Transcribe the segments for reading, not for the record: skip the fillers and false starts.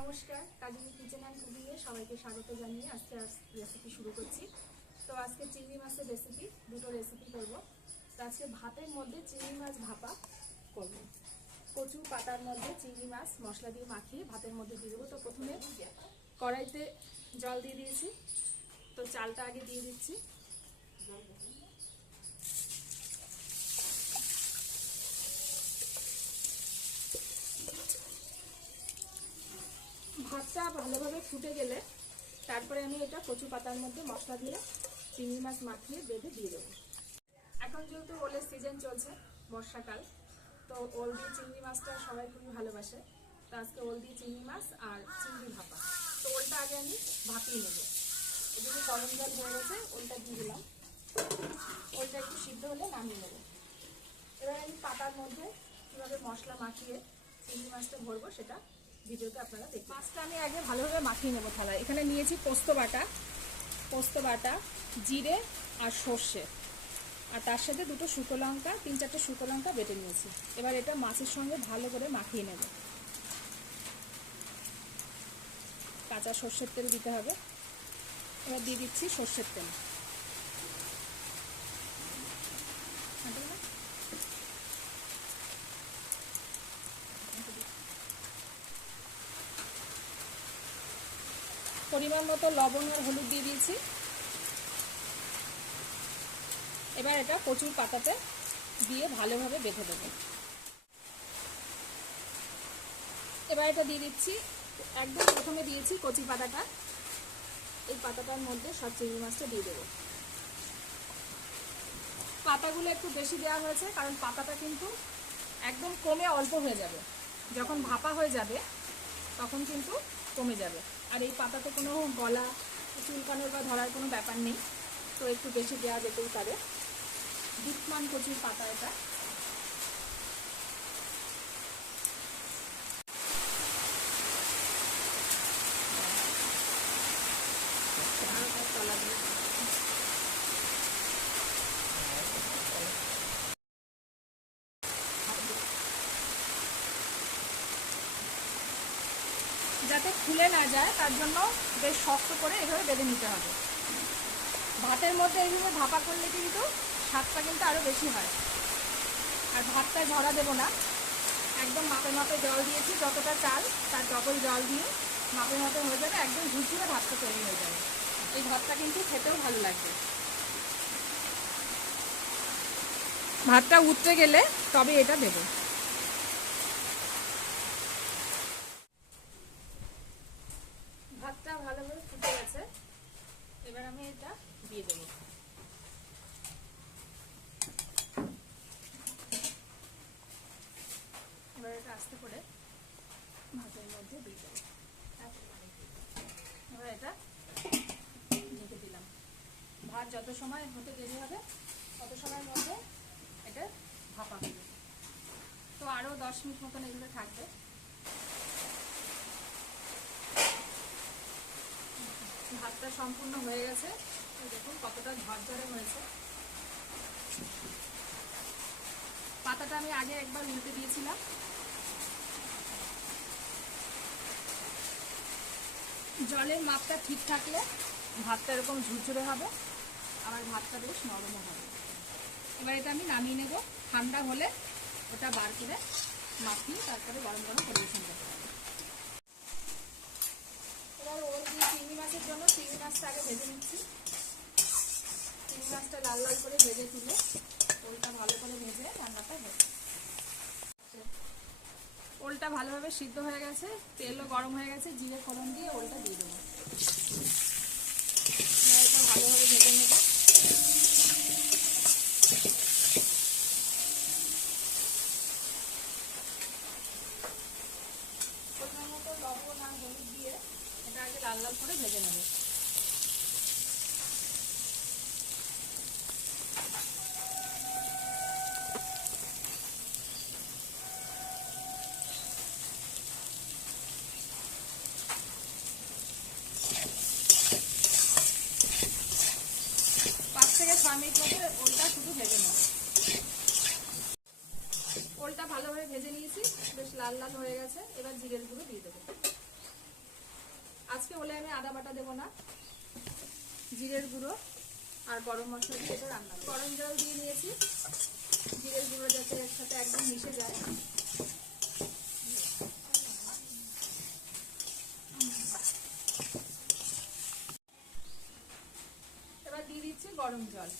নমস্কার, Kazini kitchen and কুকিংয়ে সবাইকে স্বাগত জানিয়ে আজকে রেসিপি শুরু করছি। তো আজকে চিংড়ি মাছের রেসিপি, দুটো রেসিপি করব। তো আজকে ভাতের মধ্যে চিংড়ি মাছ ভাপা করব। কচু পাতার মধ্যে চিংড়ি মাছ মশলা দিয়ে মাখিয়ে ভাতের মধ্যে দিয়ে দেবো। তো প্রথমে কড়াইতে জল দিয়ে দিয়েছি, তো চালটা আগে দিয়ে দিচ্ছি। ভাতটা ভালোভাবে ফুটে গেলে তারপরে আমি এটা কচু পাতার মধ্যে মশলা দিয়ে চিংড়ি মাছ মাখিয়ে বেঁধে দিয়ে দেবো। এখন যেহেতু ওলের সিজন চলছে, বর্ষাকাল, তো ওল দিয়ে চিংড়ি মাছটা সবাই খুবই ভালোবাসে। তো আজকে ওল দিয়ে চিংড়ি মাছ আর চিংড়ি ভাপা। তো ওলটা আগে আমি ভাপিয়ে নেব। এদিকে গরম জল হয়ে গেছে, ওলটা দিয়ে দিলাম। ওলটা একটু সিদ্ধ হলে নামিয়ে নেব। এবার আমি পাতার মধ্যে কীভাবে মশলা মাখিয়ে চিংড়ি মাছটা ভরবো সেটা ভিডিওতে আপনারা দেখুন। মাছটা আমি আগে ভালোভাবে মাখিয়ে নেবো থালায়। এখানে নিয়েছি পোস্ত বাটা, জিরে আর সর্ষে, আর তার সাথে দুটো শুকনো লঙ্কা, 3-4টে শুকনো লঙ্কা বেটে নিয়েছি। এবার এটা মাছের সঙ্গে ভালো করে মাখিয়ে নেব। কাঁচা সর্ষের তেল দিতে হবে। এবার দিয়ে দিচ্ছি সর্ষের তেল। পরিমাণ মতো লবণ আর হলুদ দিয়ে দিয়েছি। এবার এটা কচুর পাতাতে দিয়ে ভালোভাবে বেঁধে দেবো। এবার এটা দিয়ে দিচ্ছি, একদম প্রথমে দিয়েছি কচি পাতাটা। এই পাতাটার মধ্যে সব চিংড়ি মাছটা দিয়ে দেবো। পাতাগুলো একটু বেশি দেওয়া হয়েছে কারণ পাতাটা কিন্তু একদম কমে অল্প হয়ে যাবে। যখন ভাপা হয়ে যাবে তখন কিন্তু কমে যাবে। আর এই পাতাতে কোনো গলা, চুলকানোর বা ধরার কোনো ব্যাপার নেই, তো একটু বেশি দেওয়া যেতেই পারে। বিটমান কচুর পাতা এটা। যাতে খুলে না যায় তার জন্য বেশ শক্ত করে এভাবে বেঁধে নিতে হবে। ভাতের মধ্যে এইভাবে ভাপা করলে কিন্তু স্বাদটা কিন্তু আরও বেশি হয়। আর ভাতটায় ভরা দেবো না, একদম মাপে মাপে জল দিয়েছি। যতটা চাল তার ডবল জল দিয়ে মাপে মাপে হয়ে যাবে, একদম ঝুরঝুরে ভাতটা তৈরি হয়ে যাবে। এই ভাতটা কিন্তু খেতেও ভালো লাগবে। ভাতটা উতরে গেলে তবে এটা দেবো। ভাতটা ভালোভাবে ফুটে গেছে, এবার আমি এটা দিয়ে দেবো। এবার এটা আস্তে করে ভাতের মধ্যে দিয়ে দেবো। এবার এটা ঢেকে দিলাম। ভাত যত সময় হতে দেরি হবে তত সময়ের মধ্যে এটা ভাপা হবে। তো আরও 10 মিনিট মতন এগুলো থাকবে। ভাতটা সম্পূর্ণ হয়ে গেছে, দেখুন কতটা ঝরঝরে হয়েছে। পাতাটা আমি আগে একবার উল্টে দিয়েছিলাম। জলের মাপটা ঠিক থাকলে ভাতটা এরকম ঝুরঝুরে হবে, আবার ভাতটা বেশ নরমও হবে। এবার এটা আমি নামিয়ে নেব। ঠান্ডা হলে ওটা বার করে মাখিয়ে তারপরে গরম গরম পরিবেশন করতে হবে। এবার ওল দিয়ে চিংড়ি মাছের জন্য চিংড়ি মাছটা আগে ভেজে নিচ্ছি। চিংড়ি মাছটা লাল লাল করে ভেজে তুলে ওলটা ভালো করে ভেজে রান্নাটা হবে। ওলটা ভালোভাবে সিদ্ধ হয়ে গেছে, তেলও গরম হয়ে গেছে, জিরে ফোড়ন দিয়ে ওলটা দিয়ে দেবো। এটা ভালোভাবে ভেজে নেব। পরিমাণ মতো লবণ আর হলুদ দিয়ে এটা আগে লাল লাল করে ভেজে নেব। থেকে 6 মিনিট মতো ওলটা শুধু ভেজে নেব। ওলটা ভালোভাবে ভেজে নিয়েছি, বেশ লাল লাল হয়ে গেছে। এবার জিরের গুঁড়ো দিয়ে দেবো। আদা বাটা দেবো না, জিরের গুঁড়ো আর গরম মশলা দিয়ে এটা রান্না করব। গরম জল দিয়ে নিয়েছি, জিরের গুঁড়ো যাতে এর সাথে একদম মিশে যায়। এবার দিয়ে দিচ্ছি গরম জল।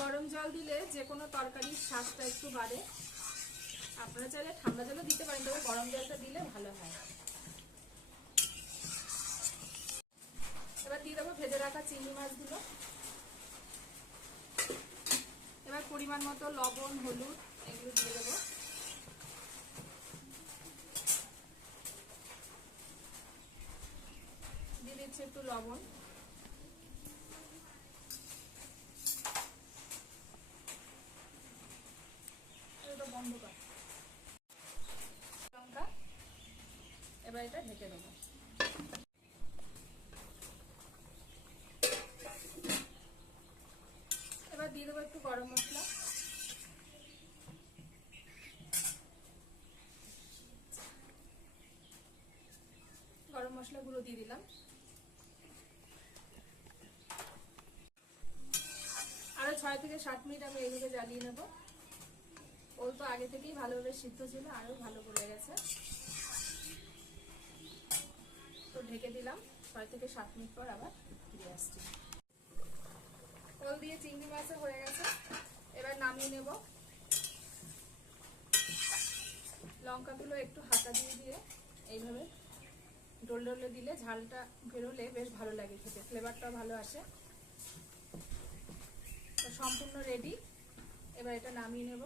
গরম জল দিলে যে কোনো তরকারির স্বাদটা একটু বাড়ে। আপনারা চাইলে ঠান্ডা জলও দিতে পারেন, তবে গরম জলটা দিলে ভালো হয়। এবার দিয়ে দেবো ভেজে রাখা চিংড়ি মাছগুলো। এবার পরিমাণ মতো লবণ, হলুদ এগুলো দিয়ে দেবো। দিয়ে দিচ্ছি একটু লবণ। বন্ধ কর। লঙ্কা, এবার এটা ঢেকে দেবো। এবার দিয়ে দেবো একটু গরম মশলা। গরম মশলা গুঁড়ো দিয়ে দিলাম। আরো 6 থেকে 7 মিনিট আমি এইভাবে জ্বালিয়ে নেবো। ওল তো আগে থেকেই ভালোভাবে সিদ্ধ ছিল, আরো ভালো করে গেছে। তো ঢেকে দিলাম, 6 থেকে 7 মিনিট পর আবার ফিরে আসছি। ওল দিয়ে চিংড়ি মাছ হয়ে গেছে, এবার নামিয়ে নেব। লঙ্কাগুলো একটু হাতা দিয়ে দিয়ে এইভাবে ডোল ডোলে দিলে ঝালটা বেরোলে বেশ ভালো লাগে খেতে, ফ্লেভারটাও ভালো আসে। তো সম্পূর্ণ রেডি। এবার এটা নামিয়ে নেব,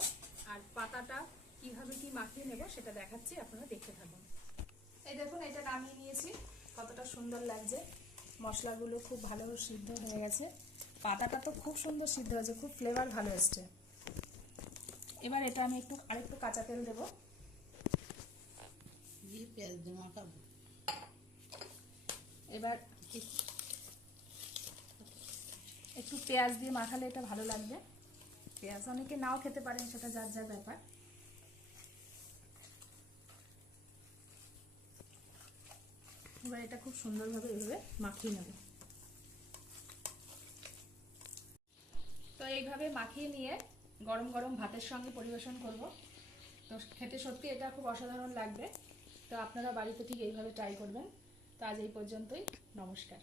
আর পাতাটা কিভাবে কি মাখিয়ে নেব সেটা দেখাচ্ছি, আপনারা দেখতে থাকুন। এই দেখুন, এটা নামিয়ে নিয়েছি, কতটা সুন্দর লাগছে। মশলাগুলো খুব ভালো সিদ্ধ হয়ে গেছে, পাতাটা তো খুব সুন্দর সিদ্ধ হয়েছে, খুব ফ্লেভার ভালো এসছে। এবার এটা আমি আরেকটু কাঁচা তেল দেবো। এবার একটু পেঁয়াজ দিয়ে মাখালে এটা ভালো লাগবে। পেঁয়াজ অনেকে নাও খেতে পারেন, সেটা যার যার ব্যাপার। এবার এটা খুব সুন্দরভাবে এইভাবে মাখিয়ে নেব। তো এইভাবে মাখিয়ে নিয়ে গরম গরম ভাতের সঙ্গে পরিবেশন করব। তো খেতে সত্যি এটা খুব অসাধারণ লাগবে। তো আপনারা বাড়িতে ঠিক এইভাবে ট্রাই করবেন। তো আজ এই পর্যন্তই, নমস্কার।